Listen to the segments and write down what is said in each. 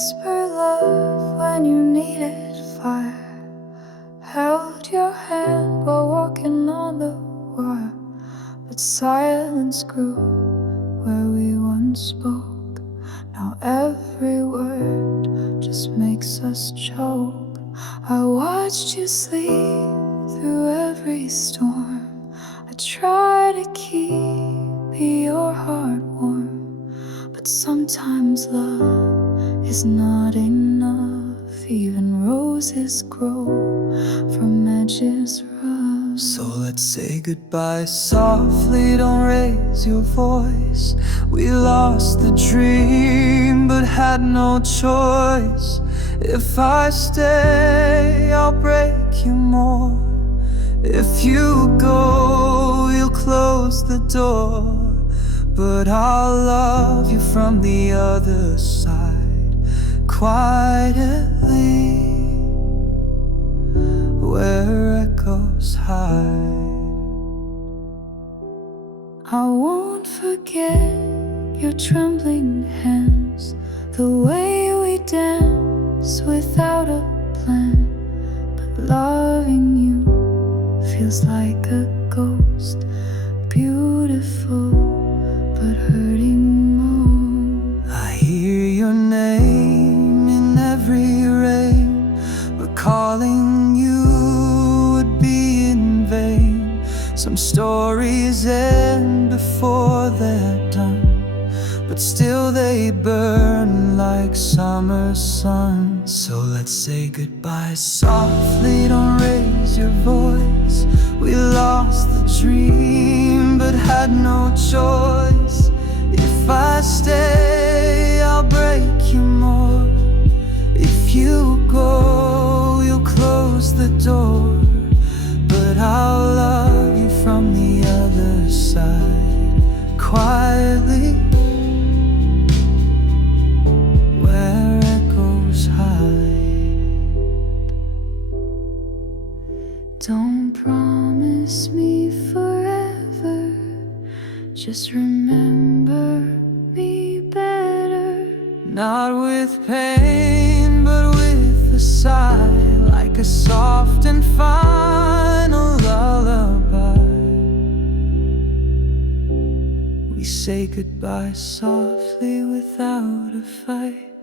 whisper love when you needed fire, held your hand while walking on the wire. But silence grew where we once spoke. Now every word just makes us choke. I watched you sleep through every storm. I try to keep your heart warm, but sometimes love is not enough. Even roses grow from edges rough. So let's say goodbye softly, don't raise your voice. We lost the dream but had no choice. If I stay, I'll break you more. If you go, you'll close the door. But I'll love you from the other side, quietly, where echoes hide. I won't forget your trembling hands, the way we dance without a plan. But loving you feels like a ghost, beautiful but hurting more. I hear your name in every rain, but calling you would be in vain. Some stories end before they're done, but still they burn like summer sun. So let's say goodbye softly, don't raise your voice. We lost the dream but had no choice. If I stay, I'll break you more. If you go, you'll close the door. But I'll love you from the other side, quietly, where echoes hide. Don't promise me forever, just remember me better. Not with pain, but with a sigh, like a soft and final lullaby. We say goodbye softly without a fight.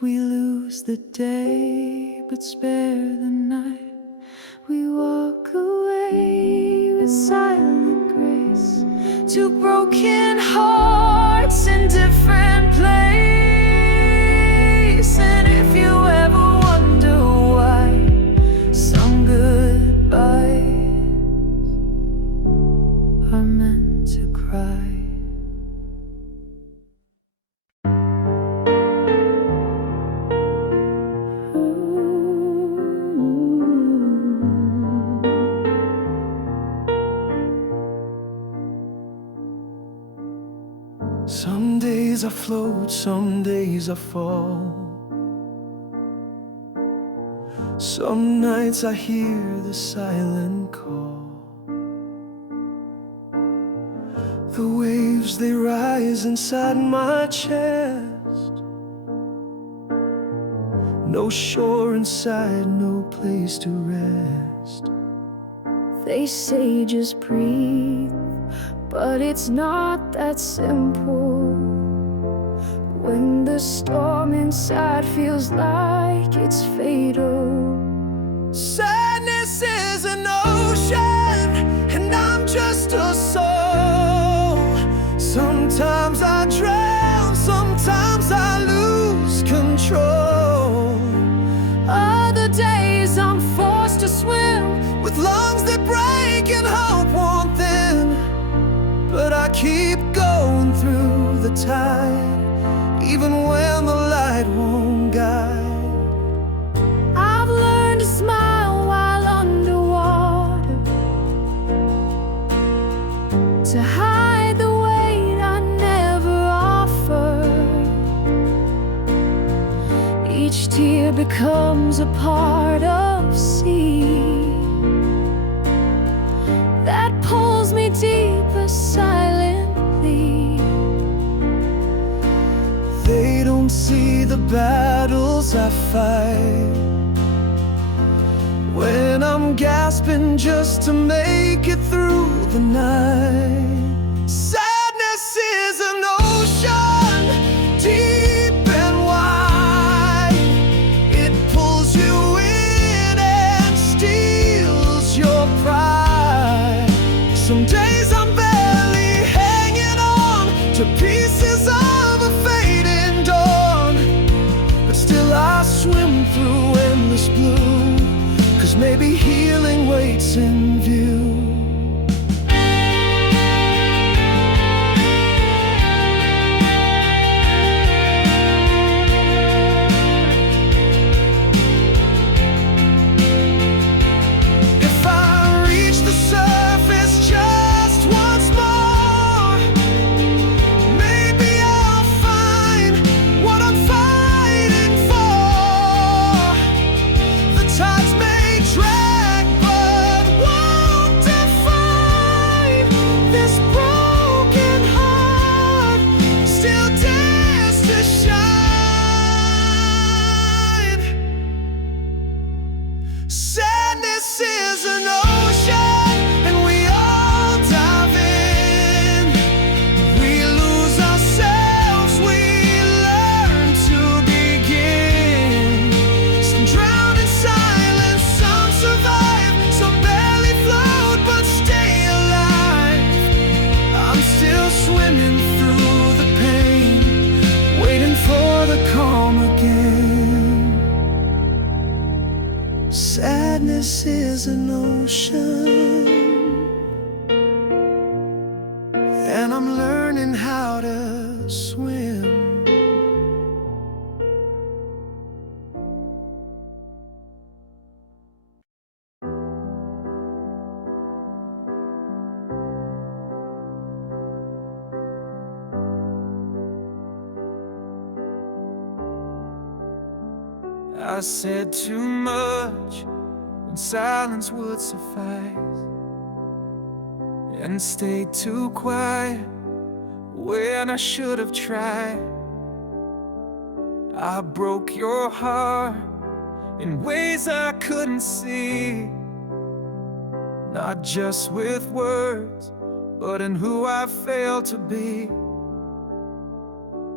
We lose the day, but spare the night. We walk away with silent grace, two broken hearts in different places. And if you ever wonder why some goodbyes are meant to cry. Some days I float, some days I fall. Some nights I hear the silent call. The waves, they rise inside my chest. No shore inside, no place to rest. They say just breathe, but it's not that simple. When the storm inside feels like it's fatal. Sadness is an ocean, and I'm just a soul. Sometimes I drown, sometimes I lose control. Other days I'm forced to swim with lungs that break and hope won't thin. But I keep going through the tide, even when the light won't guide. I've learned to smile while underwater, to hide the weight I never offered. Each tear becomes a part of sea that pulls me deeper silently. They don't don't see the battles I fight, when I'm gasping just to make it through the night. Sadness is an ocean, deep and wide. It pulls you in and steals your pride. Some days I'm barely hanging on to pieces of a fading dawn, but still I swim through endless blue, 'cause maybe healing waits in view. If I reach the surface just once more, maybe I'll find what I'm fighting for. The tides may drag but won't define this broken heart, still dares to shine. Sadness is an ocean and we all dive in. We lose ourselves, we learn to begin. Some drown in silence, some survive, some barely float but stay alive. I'm still swimming through the pain, waiting for the calm again. Sadness is an ocean, and I'm learning how to swim. I said too much when silence would suffice, and stayed too quiet when I should have tried. I broke your heart in ways I couldn't see, not just with words, but in who I failed to be.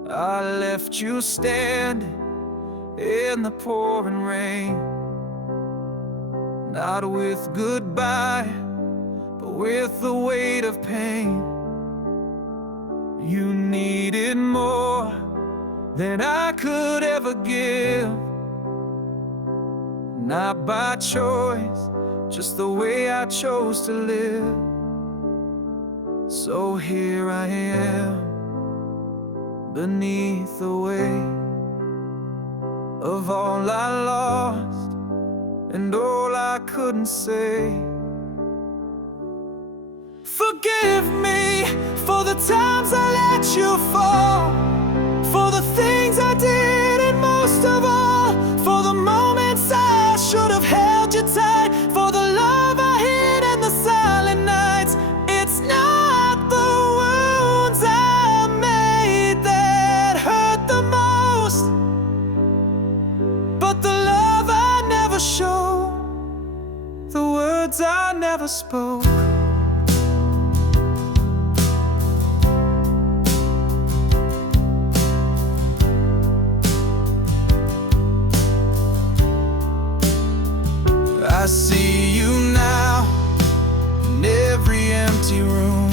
I left you standing in the pouring rain, not with goodbye, but with the weight of pain. You needed more than I could ever give, not by choice, just the way I chose to live. So here I am, beneath the weight of all I lost and all I couldn't say. Forgive me for the times I let you fall, for the things I did, and most of all, for the moments I should have held you tight, for the love I hid in the silent nights. It's not the wounds I made that hurt the most, but the love I never showed, the words I never spoke. I see you now in every empty room,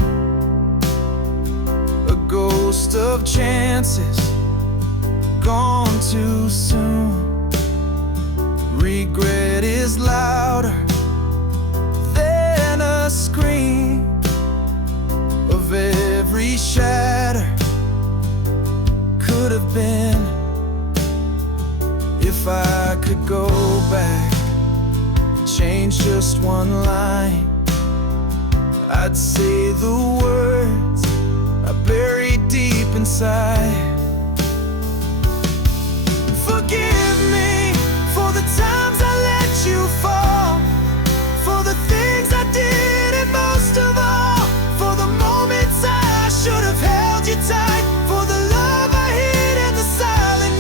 a ghost of chances gone too soon. Regret is louder than a scream of every shatter could have been. If I could go back, change just one line, I'd say the words I buried deep inside. Forgive me for the times I let you fall, for the things I did, and most of all, for the moments I should have held you tight, for the love I hid in the silent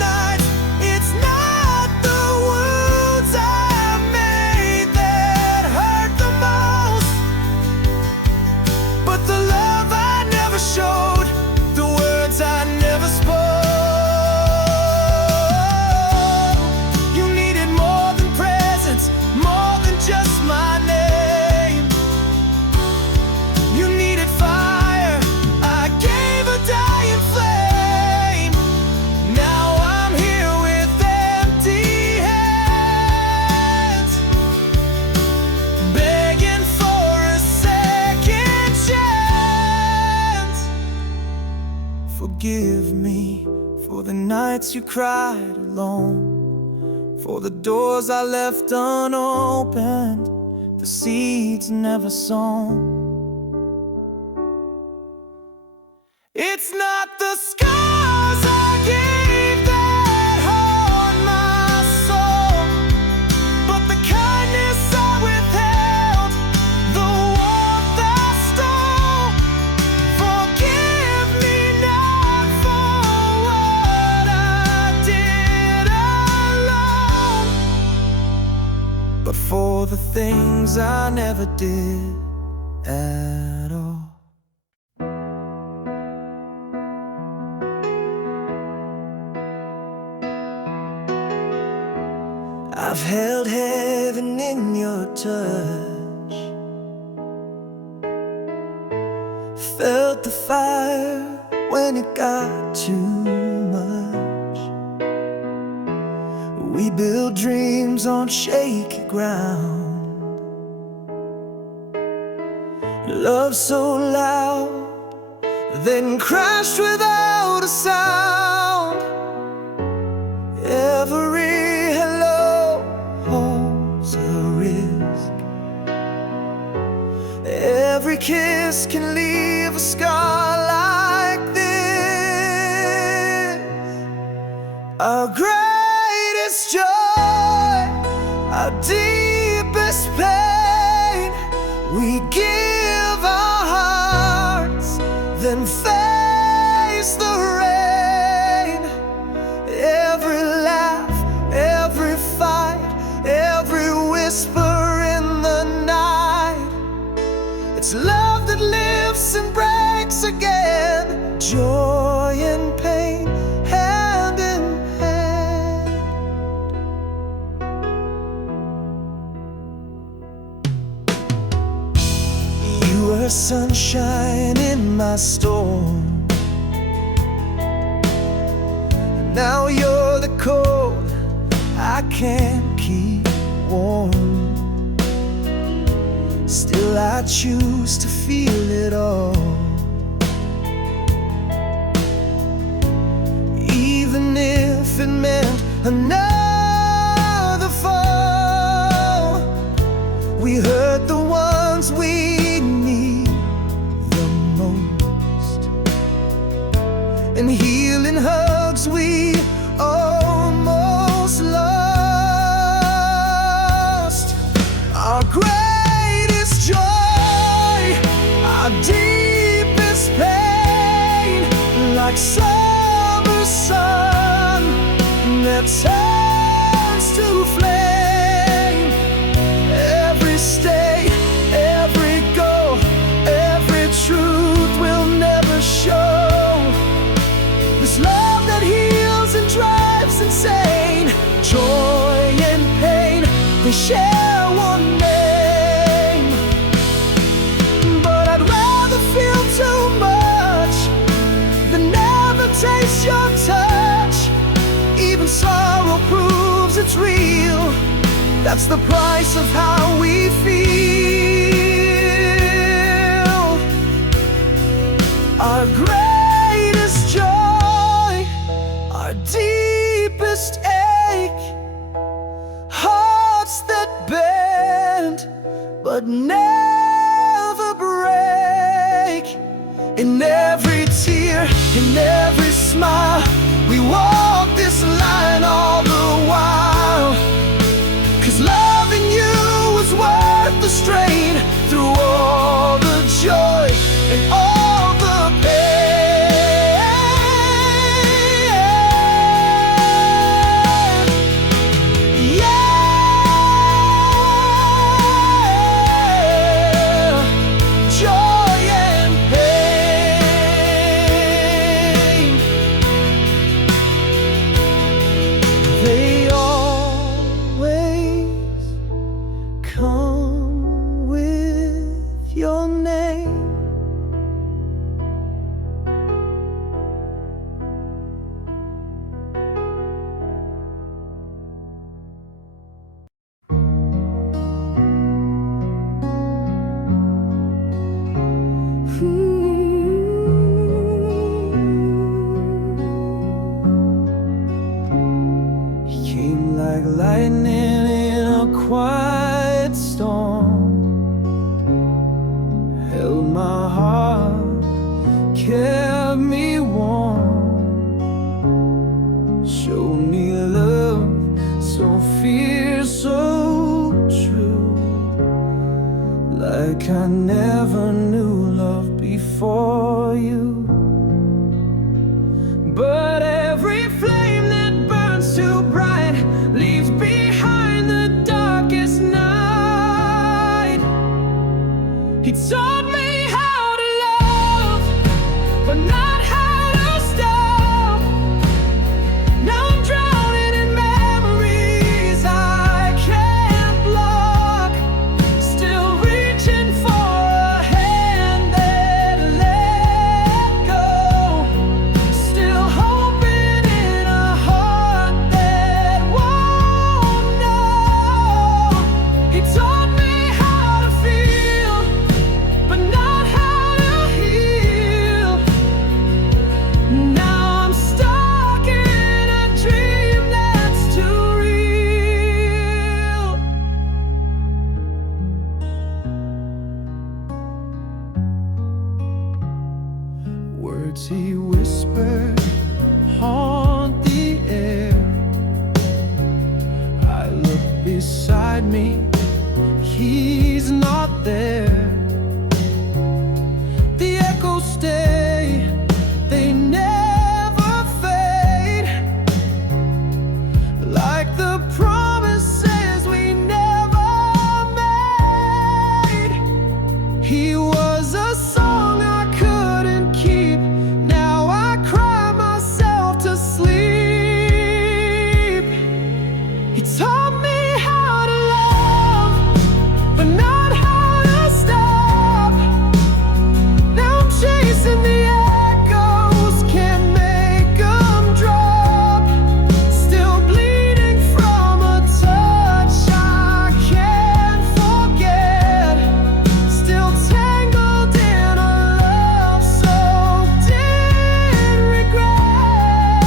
Forgive me for the nights you cried alone, for the doors I left unopened, the seeds never sown. It's not the scars I gave that haunt my soul, but the kindness I withheld, the warmth I stole. Forgive me not for what I did alone, but for the things I never did at all. I've held heaven in your touch, felt the fire when it got too much. We build dreams on shaky ground, love so loud, then crashed without a sound. Every every kiss can leave a scar like this. Our greatest joy, our deepest pain, we give our hearts, then face the rain. Every laugh, every fight, every whisper in the night, it's love that lives and breaks again. Joy and pain, hand in hand. You were sunshine in my storm, now you're the cold I can't keep warm. Still I choose to feel it all, even if it meant another fall. We hurt the ones we need the most, and healing hugs we almost lost. Our greatest joy, our deepest pain, like summer sun that turns to flame. Every stay, every go, every truth we'll never show. This love that heals and drives insane. Joy and pain, they share one name. But I'd rather feel too much than never taste your touch. Even sorrow proves it's real. That's the price of how we feel. Our greatest joy, our deepest ache, hearts that bend but never break. In every tear, in every smile, we walk this line all the while. 'Cause loving you was worth the strain, through all the joy and all the pain. Yeah, joy and pain. Words he whispered haunt the air. I look beside me, he's not there. The echoes stay, they never fade, like the promises we never made. He was a song I couldn't keep. Now I cry myself to sleep. He taught me how to love, but not how to stop. Now I'm chasing the echoes, can't make them drop. Still bleeding from a touch I can't forget. Still tangled in a love soaked in regret.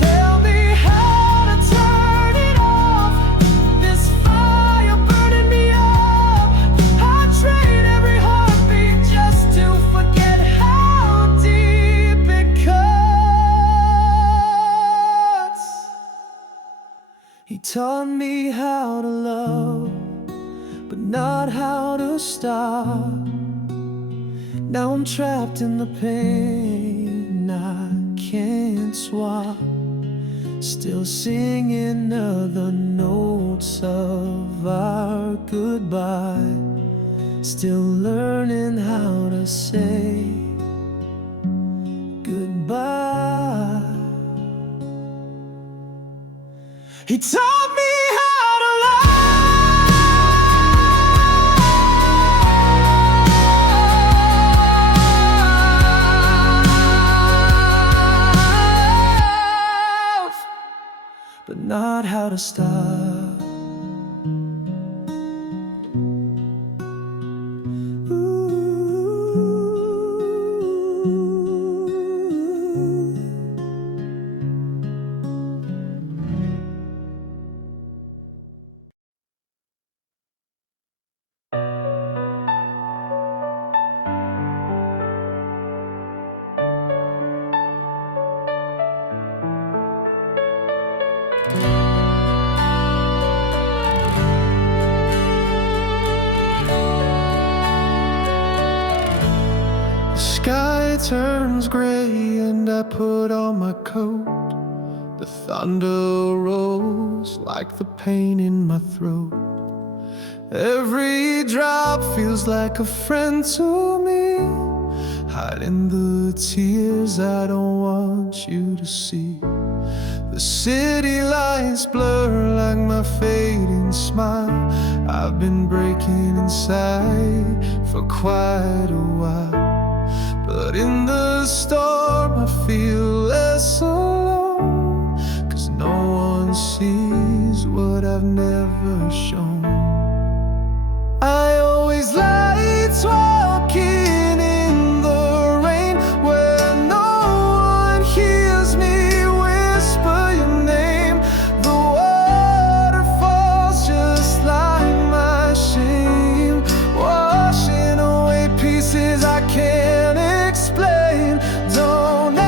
Tell me how to turn it off, this fire burning me up. I trade every heartbeat just to forget how deep it cuts. He taught me how to love, but not how to stop. Now I'm trapped in the pain I can't swap. Still singing the notes of our goodbye. Still learning how to say goodbye. He taught me how to love, but not how to stop. The sky turns gray and I put on my coat. The thunder rolls like the pain in my throat. Every drop feels like a friend to me, hiding the tears I don't want you to see. The city lights blur like my fading smile. I've been breaking inside for quite a while, but in the storm I feel less alone, 'cause no one sees what I've never shown. I always liked walking in the rain, where no one hears me whisper your name. The water falls just like my shame, washing away pieces I can't explain. Don't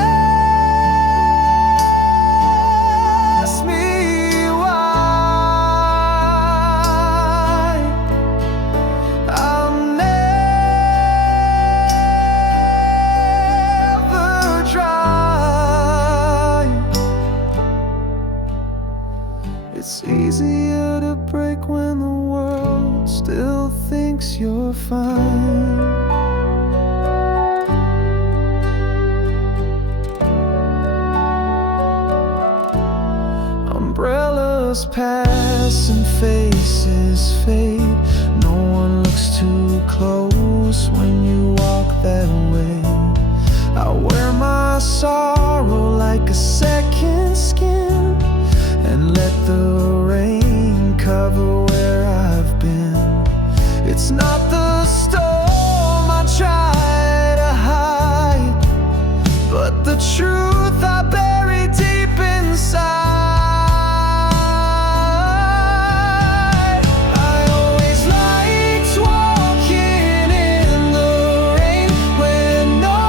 ask me why. I'm never dry. It's easier to break when the world still thinks you're fine. Umbrellas pass and faces fade. No one looks too close when you walk that way. I wear my sorrow like a second skin, and let the rain cover where I've been. It's not the storm I try to hide, but the truth I bury deep inside. I always liked walking in the rain, when no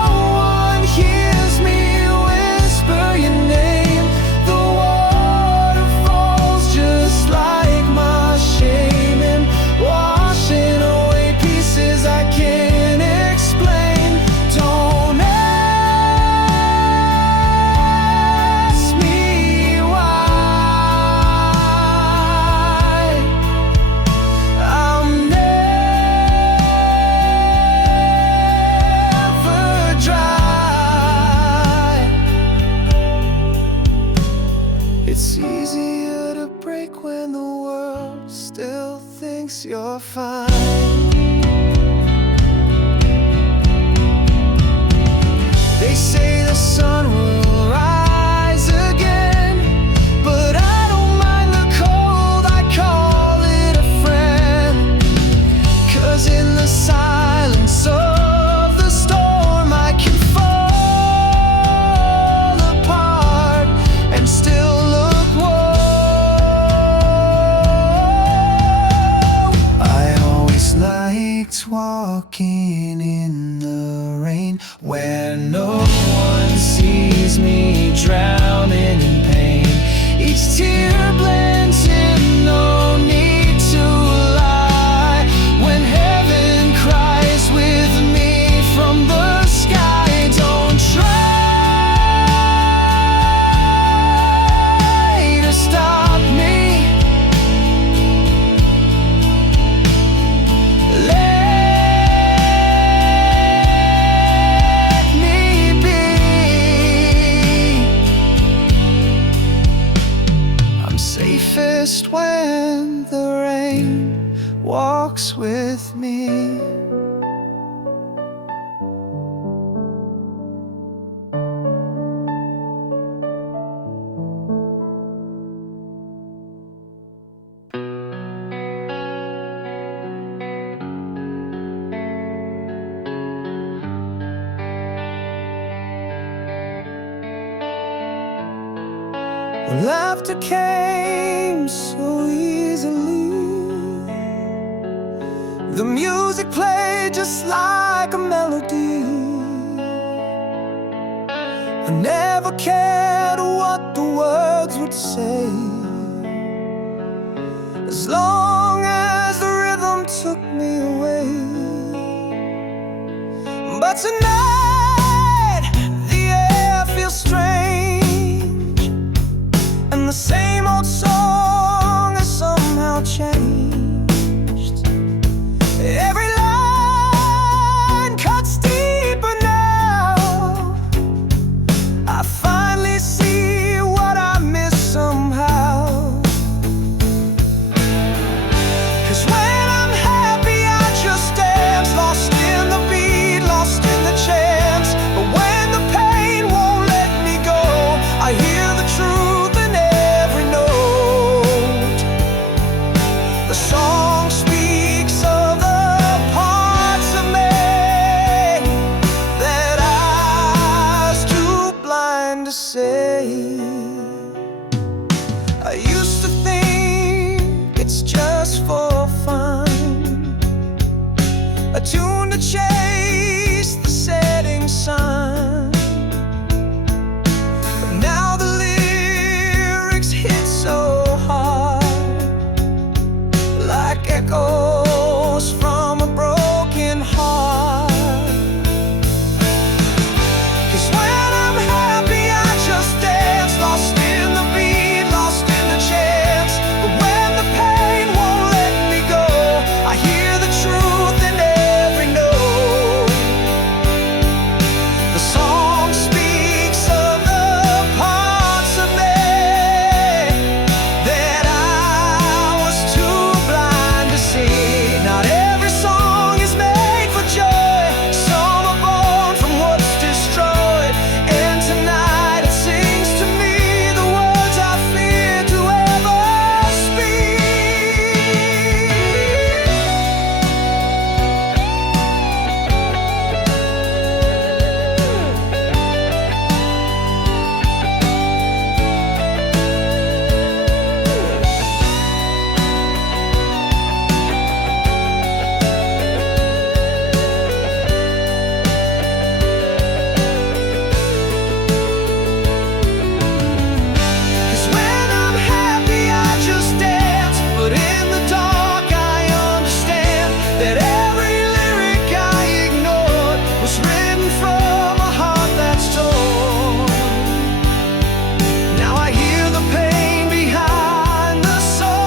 no one sees me drowning in pain. Each tear blends in, no need to lie. When heaven cries with me from the sky, don't try to stop me. Let me be. I'm safest when the rain walks with me. When laughter came so easily, the music played just like a melody. I never cared what the words would say, as long as the rhythm took me away. But tonight, the air feels strange, and the same old song has somehow changed. Every line cuts deeper now. I finally see what I miss somehow. 'Cause when I'm happy I just dance, lost in the beat, lost in the chance. But when the pain won't let me go, I hear the truth in every note. The song speaks of the parts of me that I was too blind to say. I used to think it's just for fun, a tune to chase the setting sun. But now the lyrics hit so hard, like echoes from a broken heart. 'Cause when I'm happy I just dance, lost in the beat, lost in the chance. But when the pain won't let me go, I hear the truth in every note. The song speaks of the parts of me that I was too blind to see. Not every song is made for joy, some are born from what's destroyed. And tonight it sings to me the words I fear to ever speak. Cause when I'm happy I just dance, but in the dark I understand that every lyric I ignored was written from a heart that's torn. Now I hear the pain behind the song,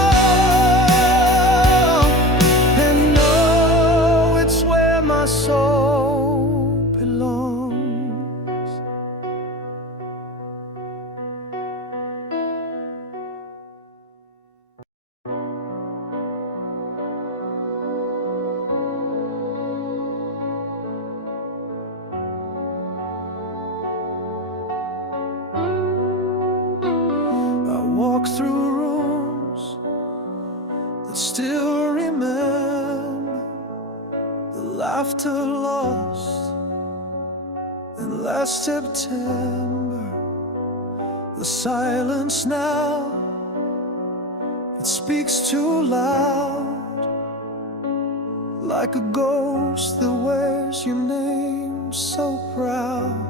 and know it's where my soul belongs. I walk through rooms that still remember the laughter lost in last September. The silence now, it speaks too loud, like a ghost that wears your name so proud.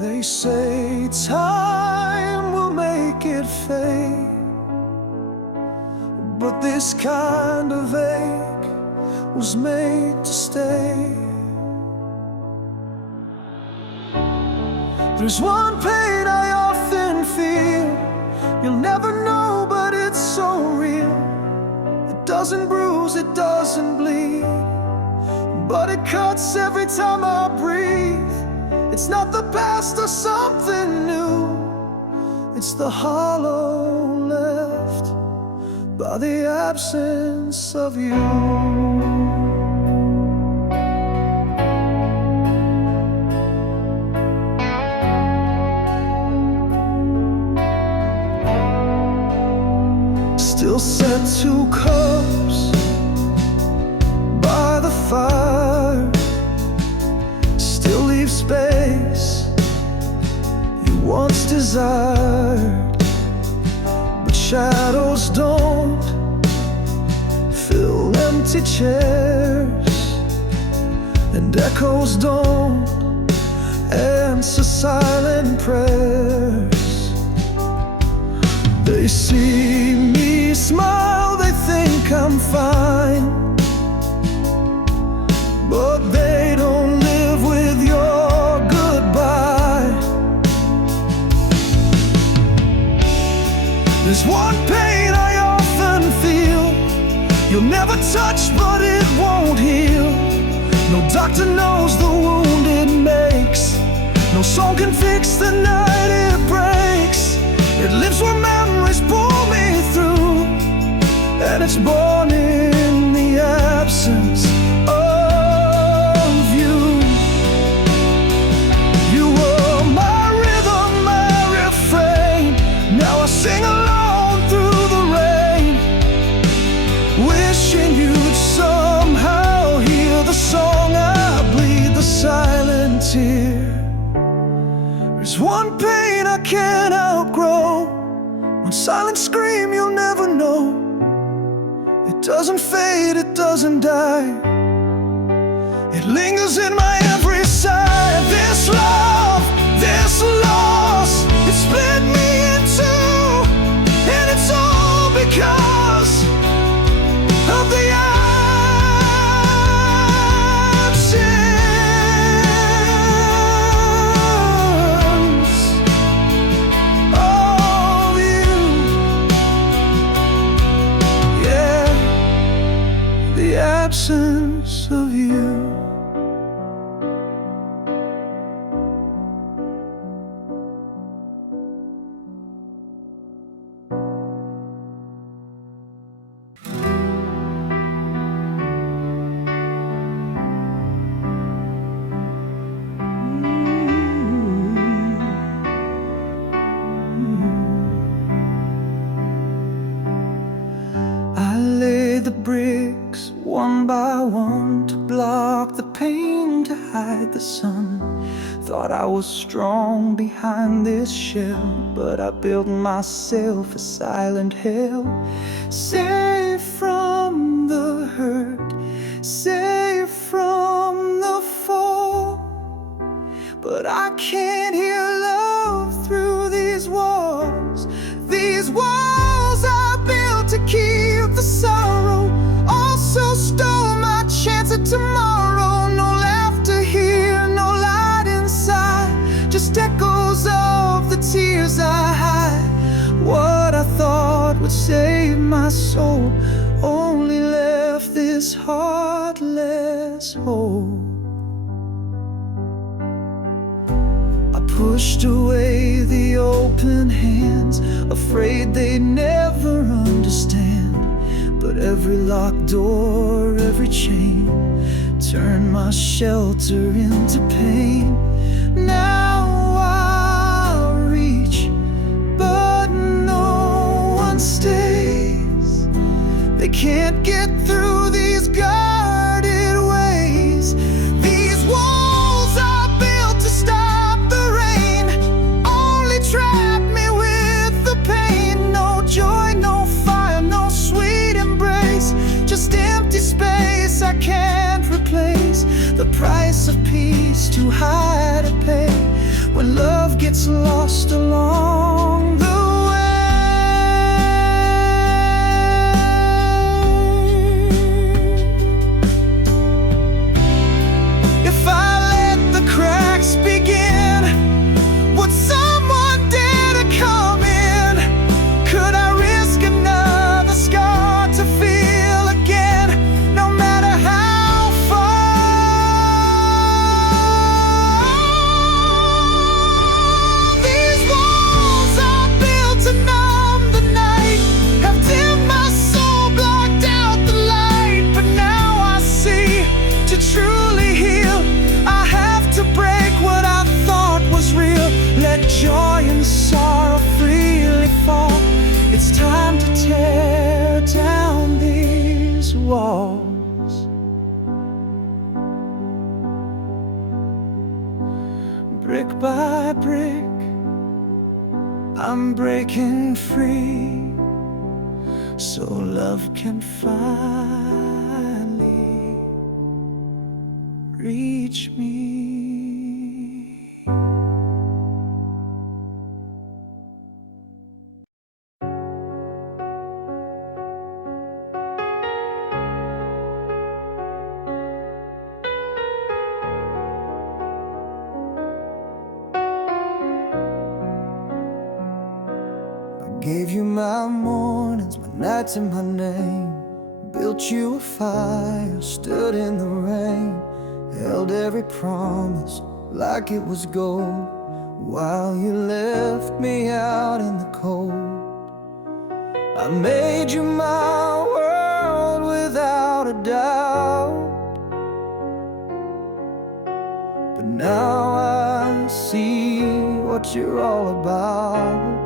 They say time will make it fade, but this kind of ache was made to stay. There's one pain I often feel, you'll never know, but it's so real. It doesn't bruise, it doesn't bleed, but it cuts every time I breathe. It's not the past or something new, it's the hollow left by the absence of you. Still set two cups by the fire, still leave space you once desired, but shadows don't fill empty chairs, and echoes don't answer silent prayers. They see me smile, they think I'm fine, but they don't live with your goodbye. There's one pain I often feel, you'll never touch but it won't heal. No doctor knows the wound it makes, no song can fix the night it breaks. It lives where memories pull me through, and it's born in the absence of you. You were my rhythm, my refrain, now I sing alone through the rain, wishing you'd somehow hear the song I bleed, the silent tear. There's one pain I can't outgrow, one silent scream you'll never know. It doesn't fade, it doesn't die, it lingers in my every sigh. This love, this loss, it split me in two, and it's all because of the absence of you. I lay the bricks one by one to block the pain, to hide the sun. Thought I was strong behind this shell, but I built myself a silent hell. Safe from the hurt, safe from the fall, but I can't hear love through these walls. These walls I built to keep the sorrow, also stole my chance at tomorrow. No laughter here, no light inside, just echoes of the tears I hide. What I thought would save my soul only left this heartless hole. I pushed away the open hands, afraid they'd never understand. But every locked door, every chain turned my shelter into pain. Now I'll reach, but no one stays. They can't get through these guarded ways. These walls I built to stop the rain only trap me with the pain. No joy, no fire, no sweet embrace, just empty space I can't replace. The price of peace too high to pay. when love gets lost along the joy and sorrow freely fall. It's time to tear down these walls. Brick by brick, I'm breaking free, so love can finally reach me. Gave you my mornings, my nights and my name. Built you a fire, stood in the rain. Held every promise like it was gold, while you left me out in the cold. I made you my world without a doubt, but now I see what you're all about.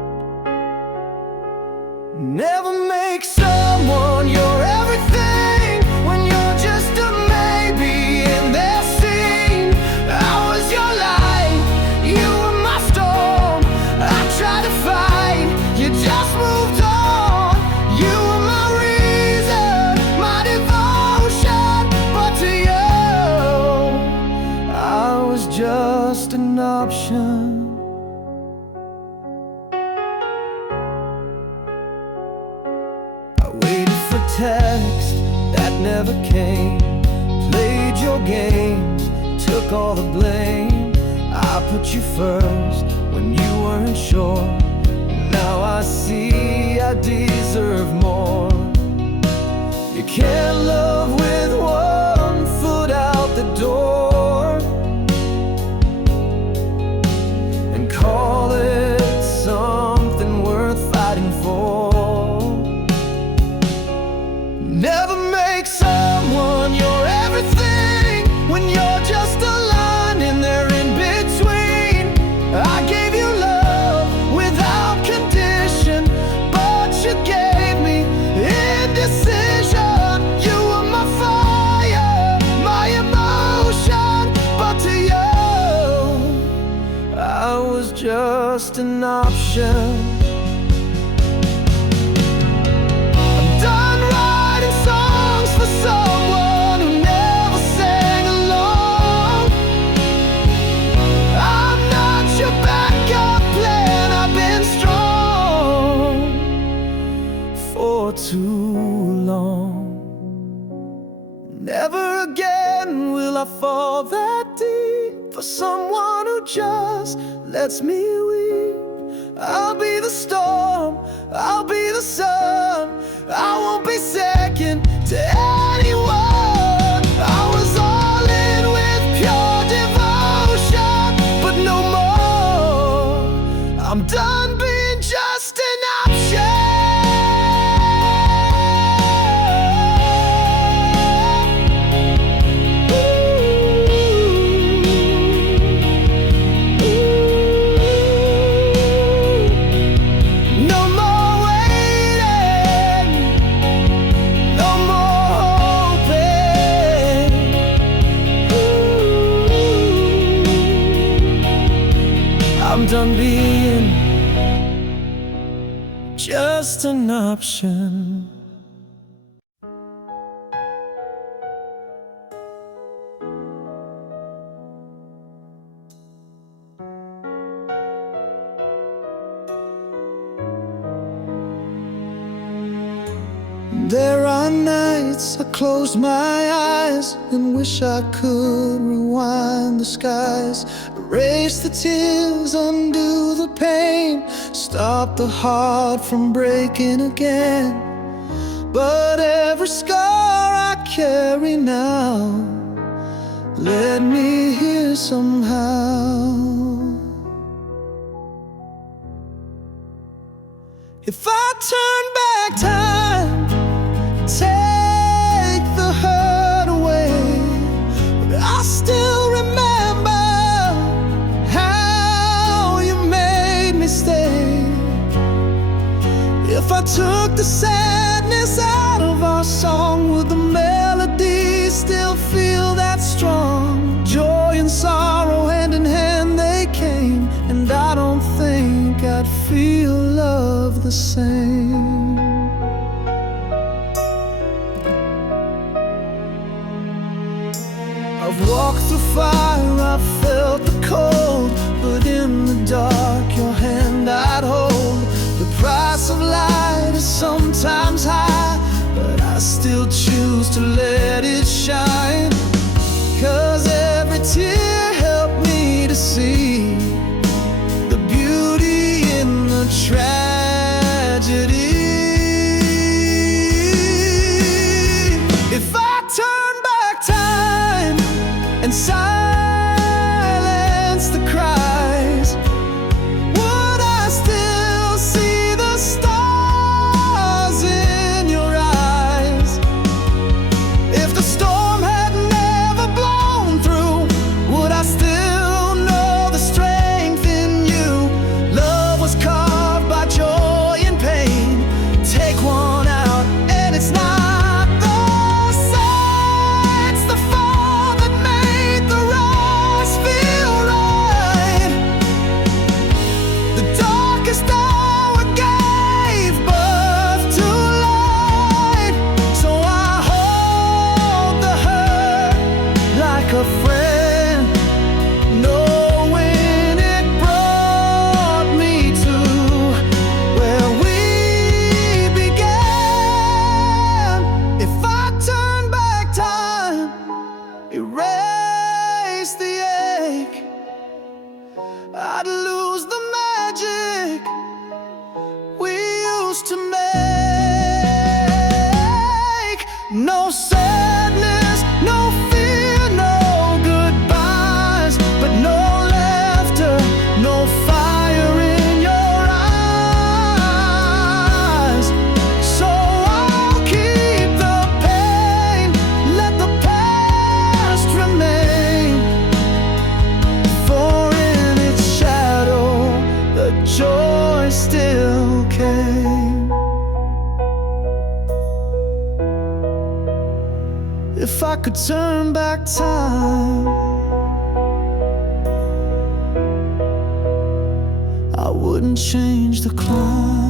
Never make someone your everything when you're just a maybe in their scene. I was your light, you were my storm. I tried to fight, you just moved on. You were my reason, my devotion, but to you I was just an option. Text that never came, played your games, took all the blame. I put you first when you weren't sure. Now I see I deserve more. You can't love with one foot out the door and call it something worth fighting for. Never make someone your everything when you're just a line in there in between. I gave you love without condition, but you gave me indecision. You were my fire, my emotion, but to you I was just an option. Someone who never sang along. I'm not your backup plan. I've been strong for too long. Never again will I fall that deep for someone who just lets me weep. I'll be the storm, I'll be the sun. I won't be second to anyone. I was all in with pure devotion, but no more. I'm done being just an option. I'm done being just an option. There are nights I close my eyes and wish I could rewind the skies, erase the tears, undo the pain, stop the heart from breaking again. But every scar I carry now led me here somehow. If I turn back time, take the hurt away, but I still remember how you made me stay. If I took the sadness out of our song, would the melody still feel that strong? Joy and sorrow hand in hand they came, and I don't think I'd feel love the same. I've walked through fire, I've felt the cold, but in the dark your hand I'd hold. The price of light is sometimes high, but I still choose to let it shine. 'Cause every tear helped me to see the beauty in the tragedy. If I turn back time and silence the cries, would I still see the stars in your eyes? If the storm had never blown through, would I still know the strength in you? Love was carved by joy and pain. Take one out and it's not the same. It's the fall that made the rise feel right. The darkest hour gave birth to light. So I hold the hurt like a friend, knowing it brought me to where we began. If I turn back time, erase the ache, I'd lose the magic we used to make. No sadness, no fear, no goodbyes, but no laughter, no fire in your eyes. So I'll keep the pain, let the past remain, for in its shadow the joy still came. If I could turn back time, I wouldn't change the climb.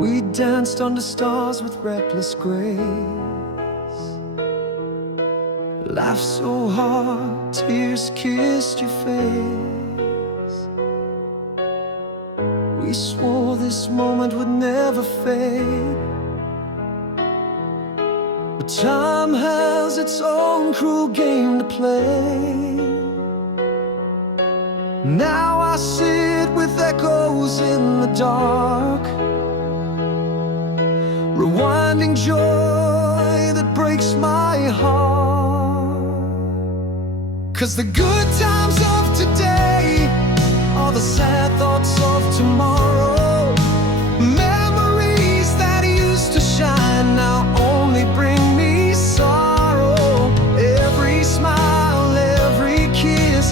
We danced under stars with reckless grace, laughed so hard, tears kissed your face. We swore this moment would never fade, but time has its own cruel game to play. Now I sit with echoes in the dark, rewinding joy that breaks my heart. 'Cause the good times of today are the sad thoughts of tomorrow. Memories that used to shine now only bring me sorrow. Every smile, every kiss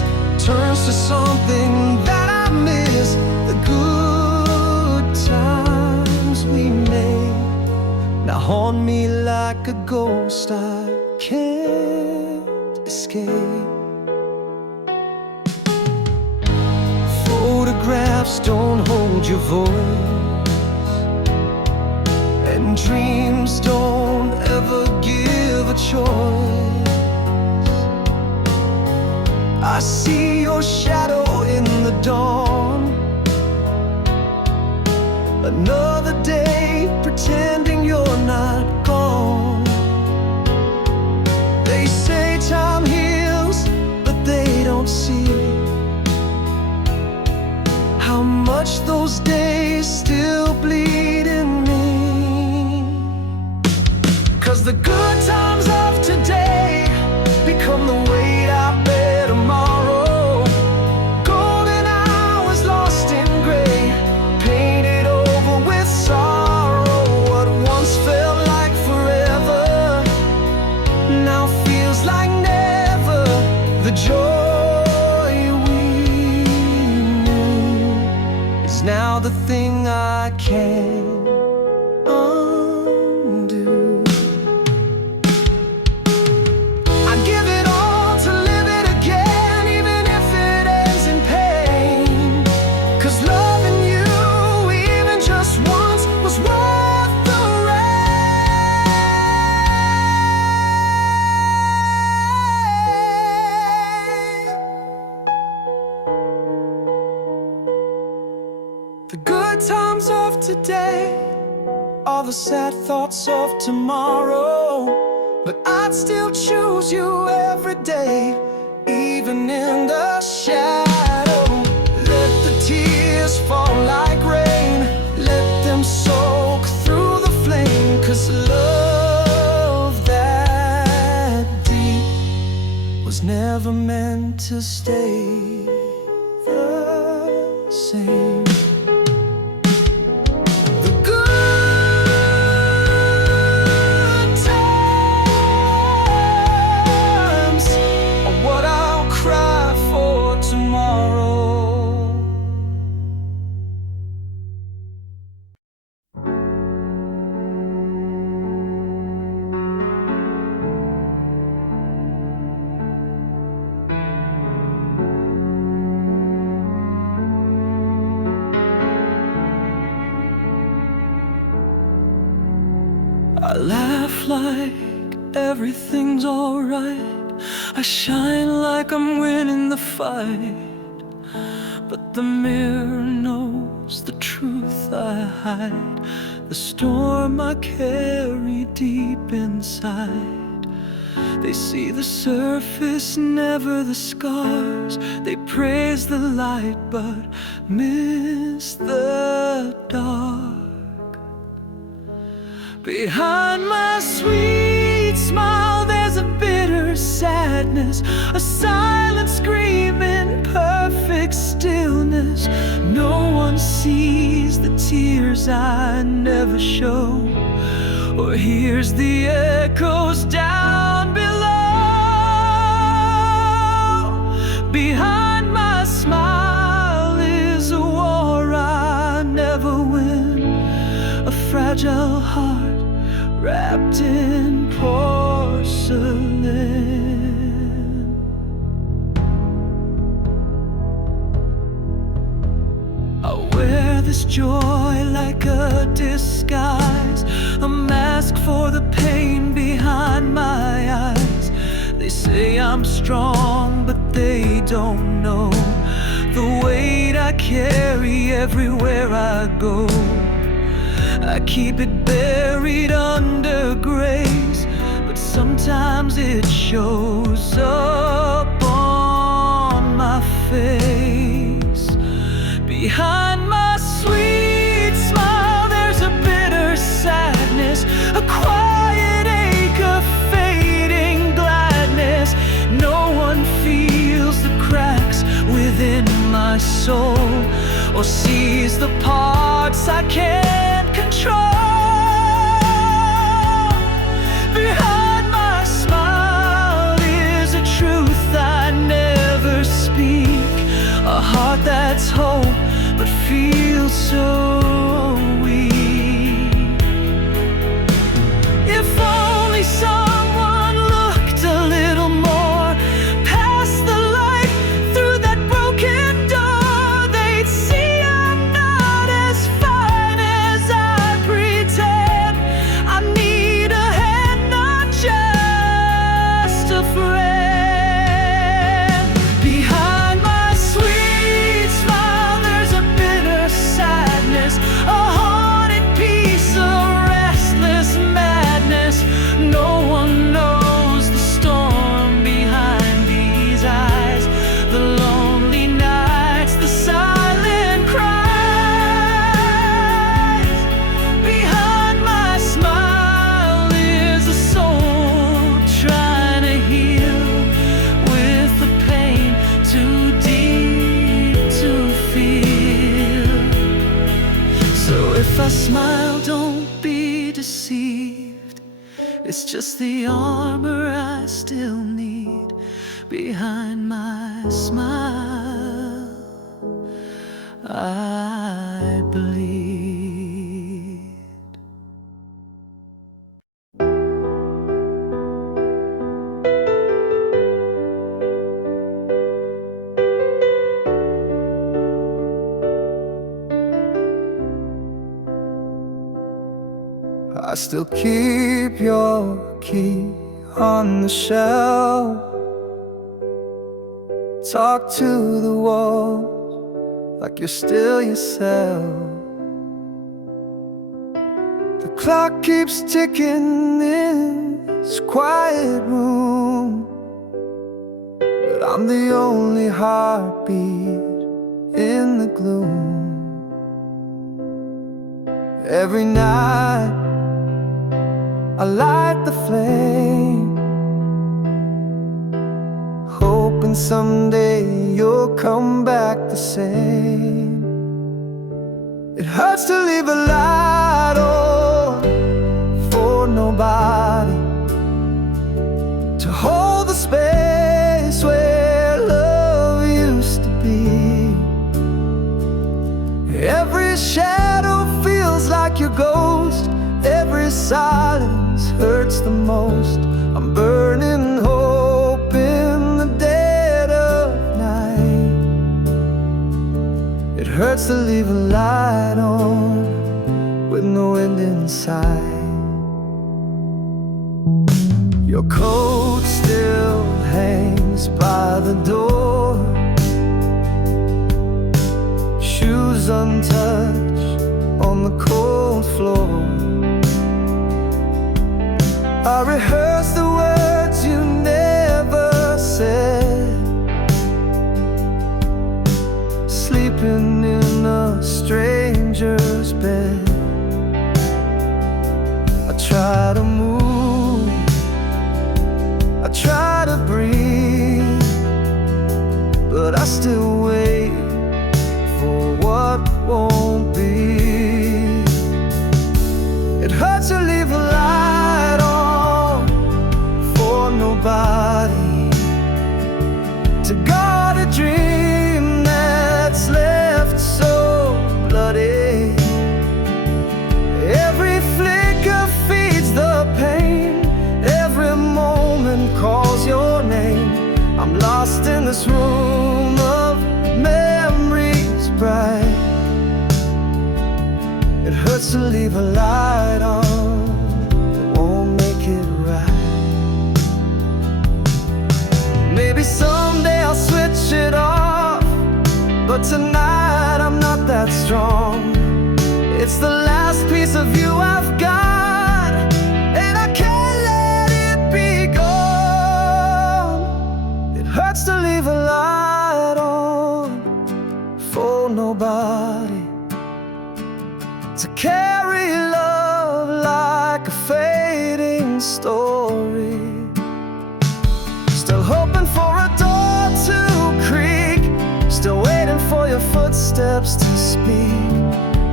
turns to something that I miss. The good times we made now haunt me like a ghost I can't escape. Photographs don't hold your voice, Dreams don't ever give a choice. I see your shadow in the dawn. Another day pretending you're not gone. They say time heals, but they don't see how much those days still bleed in me. 'Cause the good times of today become the weight I bear tomorrow. Golden hours lost in gray, painted over with sorrow. What once felt like forever now feels like never. The joy we knew is now the thing I can't undo. I'd give it all to live it again, even if it ends in pain. 'Cause loving you, even just once, was worth the rain. The good times of today, all the sad thoughts of tomorrow. But I'd still choose you every day, even in the shadow. Let the tears fall like rain, let them soak through the flame. 'Cause love that deep was never meant to stay the same. The good times are what I'll cry for tomorrow. I laugh like everything's alright. I shine like I'm winning the fight. But the mirror knows the truth I hide, the storm I carry deep inside. They see the surface, never the scars. They praise the light but miss the dark. Behind my sweet smile there's a bitter sadness, a silent scream in perfect stillness. No one sees the tears I never show, or hears the echoes down below. Behind my smile is a war I never win, a fragile heart wrapped in porcelain. I wear this joy like a disguise, a mask for the pain behind my eyes. They say I'm strong, but they don't know the weight I carry everywhere I go. I keep it buried under grace, but sometimes it shows up on my face. Behind my sweet smile there's a bitter sadness, a quiet ache of fading gladness. No one feels the cracks within my soul, or sees the parts I can't control. Behind my smile is a truth I never speak, a heart that's whole but feels so weak. If only someone looked a little more past the light through that broken door, they'd see I'm not as fine as I pretend. It's just the armor I still need behind my smile. I bleed. I still keep your key on the shelf. Talk to the wall like you're still yourself. The clock keeps ticking in this quiet room, but I'm the only heartbeat in the gloom. Every night I light the flame, hoping someday you'll come back the same. It hurts to leave a light on for nobody, to hold the space where love used to be. Every shadow feels like your ghost, every silence hurts the most. I'm burning hope in the dead of night. It hurts to leave a light on with no end in sight. Your coat still hangs by the door, shoes untouched on the cold floor. I rehearse the words you never said, sleeping in a stranger's bed. I try to move, I try to breathe, but I still wait for what won't be. It hurts to leave a light on for nobody, to guard a dream that's left so bloody. Every flicker feeds the pain, every moment calls your name. I'm lost in this room of memories bright. It hurts to leave a light on, it won't make it right. Maybe someday I'll switch it off, but tonight I'm not that strong. It's the last piece of you I've got, and I can't let it be gone. It hurts to leave a light on for nobody, to carry love like a fading story. Still hoping for a door to creak, still waiting for your footsteps to speak.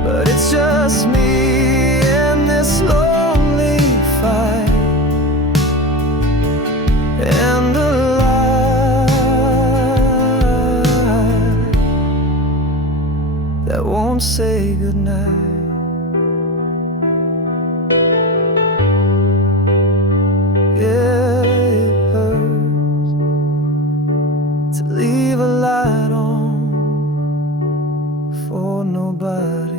But it's just me in this lonely fight, and a lie that won't say goodnight. Yeah, it hurts to leave a light on for nobody.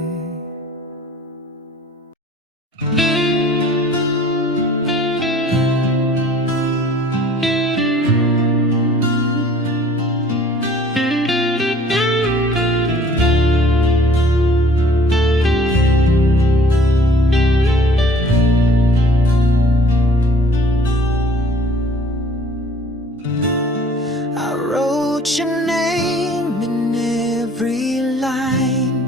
I wrote your name in every line,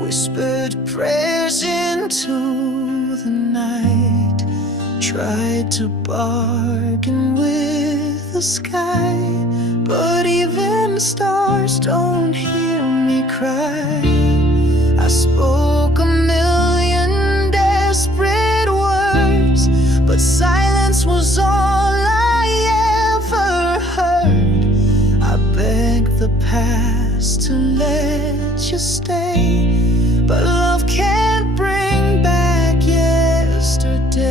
whispered prayers into the night, tried to bargain with the sky, but even stars don't hear me cry. I spoke a million desperate words, but silence you stay, but love can't bring back yesterday.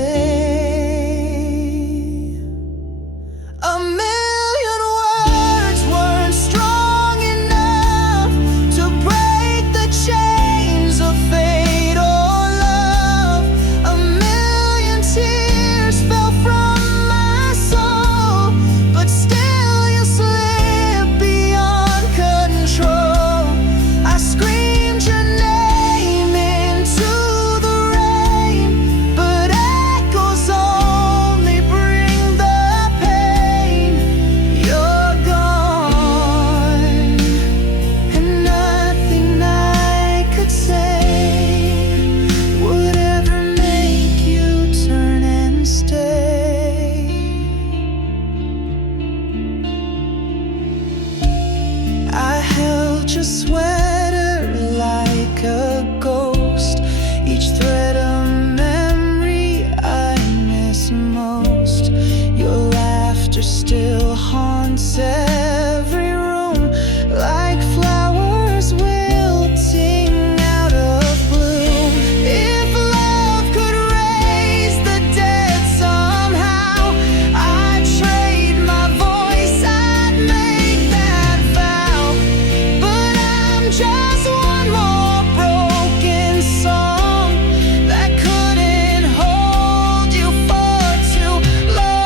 A million words weren't strong enough to break the chains of fate or love. A million tears fell from my soul, but still you slipped beyond control. I screamed your name into the rain, but echoes only bring the pain. You're gone, and nothing I could say would ever make you turn and stay. I held your sweater like a ghost, each thread a memory I miss most. Your laughter still haunts every room, like flowers wilting out of bloom. If love could raise the dead somehow, I'd trade my voice, I'd make that vow. But I'm just one more broken song that couldn't hold you for too long.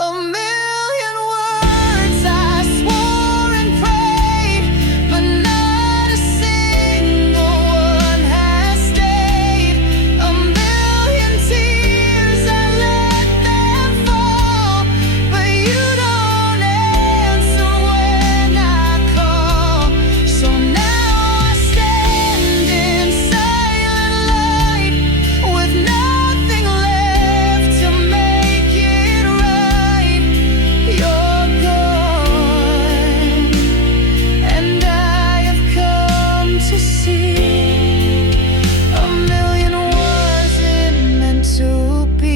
A million words I swore and prayed, but not a single one has stayed. A million tears I let them fall, but you don't answer when I call. So now I stand in silent light, with nothing left to make it right. You're gone, and I have come to see a million wasn't meant to be.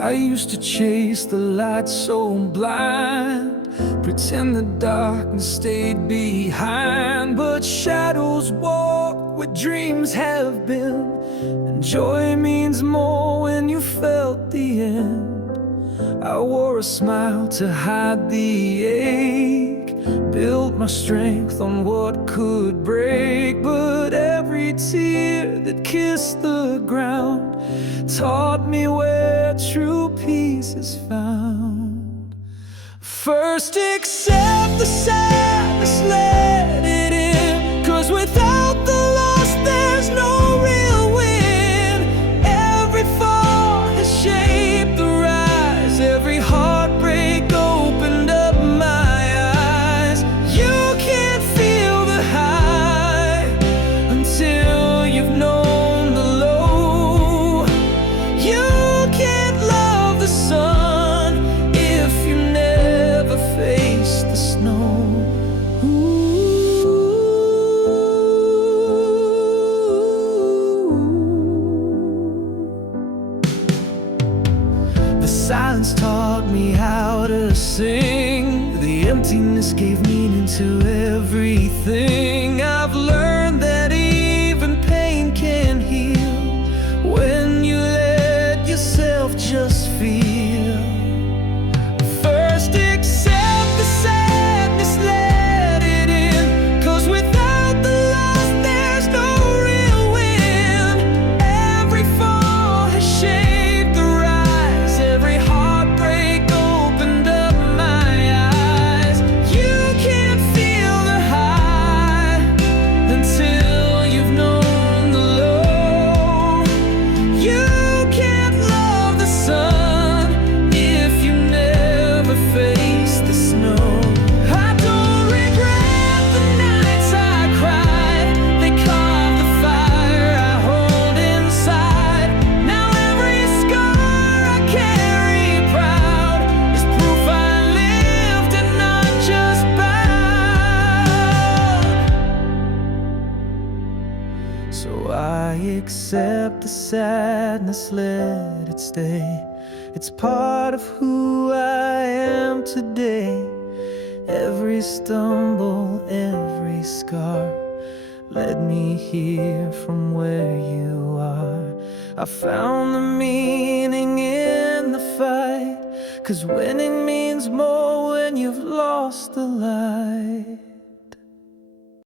I used to chase the light so blind, pretend the darkness stayed behind. But shadows walk where dreams have been, and joy means more when you felt the end. I wore a smile to hide the ache, built my strength on what could break. But every tear that kissed the ground taught me where true peace is found. First accept the sadness, let it in, 'cause without the loss there's no real win. Every fall has shaped the rise, every heartbreak opened up my eyes. You can't feel the high until you've known the low. You can't love the sun if you never face the snow. The silence taught me how to sing. The emptiness gave meaning to everything. I've learned that even pain can heal when you let yourself just feel. First accept the sadness, let it in, 'cause without the loss there's no real win. Every fall has shaped the rise, every heartbreak opened up my eyes. You can't feel the high accept the sadness, let it stay. It's part of who I am today. Every stumble, every scar led me here from where you are. I found the meaning in the fight, 'cause winning means more when you've lost the light.